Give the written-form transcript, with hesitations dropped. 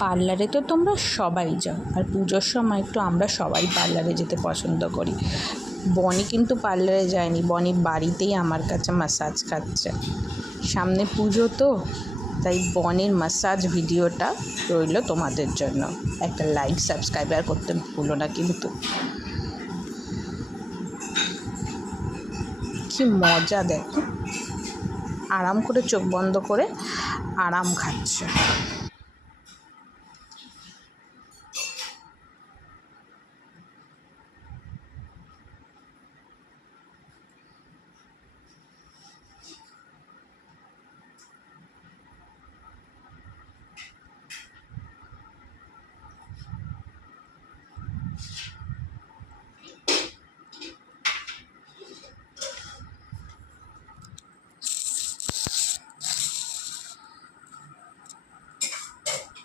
পার্লারে তো তোমরা সবাই যাও, আর পুজোর সময় একটু আমরা সবাই পার্লারে যেতে পছন্দ করি। বনি কিন্তু পার্লারে যায়নি, বনি বাড়িতেই আমার কাছে ম্যাসাজ খাচ্ছে। সামনে পুজো তো, তাই বনির ম্যাসাজ ভিডিওটা রইল তোমাদের জন্য। একটা লাইক সাবস্ক্রাইবার করতে ভুলো না কিন্তু। কি মজা দেখো, আরাম করে চোখ বন্ধ করে আরাম খাচ্ছে।